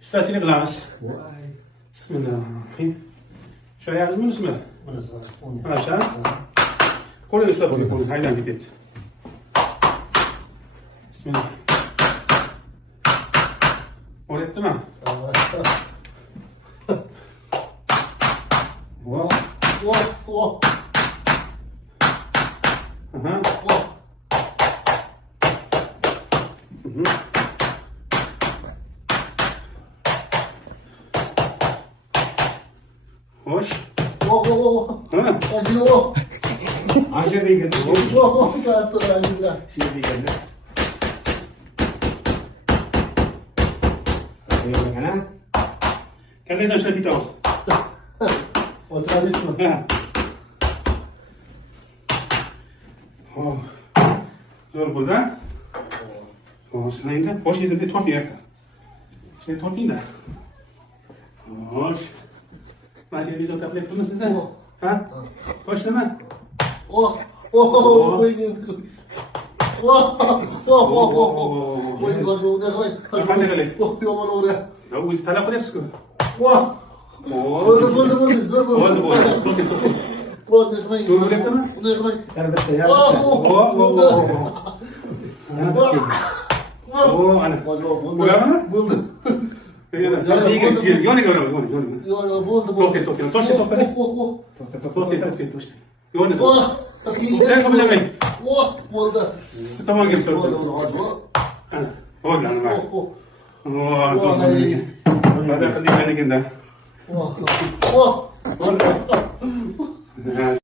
Üstadçılık kılamız. Vay. Bismillahirrahmanirrahim. Şu ayağınız mı Müslüman? Burası var. Aşağı. Kolay üstad bakayım. Kolay. Haydan git et. Bismillah. Öğretti mi? Oh, oh, oh. Aha. Oh. Hoş. Oh, oh, oh. Ha? Acıyor, oh. Aşağı değil geldi. Oh, oh, kastır acıyor. Şimdi değil geldi. Kan sen şöyle bir tavus. Oturabilirsin mi? Ha. Oh. Zor burada. Oh, sen aynı. Hoş izledi torpil yaptı. Şey torpil de. Hoş. Ben televizyon taflet yaptım sizden. Ha? Hoş değil mi? Oh, oh, oh, koyun. Oh, oh, oh, oh, oh. Koyun kaçıyor, ne koy? Efendim öyle. Oh, yoman oraya. Ya bu talep kadar sıkı. Oh. Oldu, oldu, oldu, zor oldu. Oldu bu. Torpil torpil. Oh, ne koy? Doğru yaptın mı? Ne koy? Elbette ya. Oh, oh, Oh, oh, oh, oh. Ana bakayım. Oh, ana. Uyar mı? Buldu. Sen şey gel. Yoni görüyorum. Yoni. Yo, yo, buldu. Torpil torpil. Torpil torpil. Oh, oh, Torpil torpil torpil. Yoni. oh. Sen kabul etmeyin. Oh, buldu. Tamam gel torpil. Buldu, acıyor. Ana. Oh, lan bak. Oh, oh. Oh, zor zor. Bazen kadın beni ginder. Oh, oh. Ha.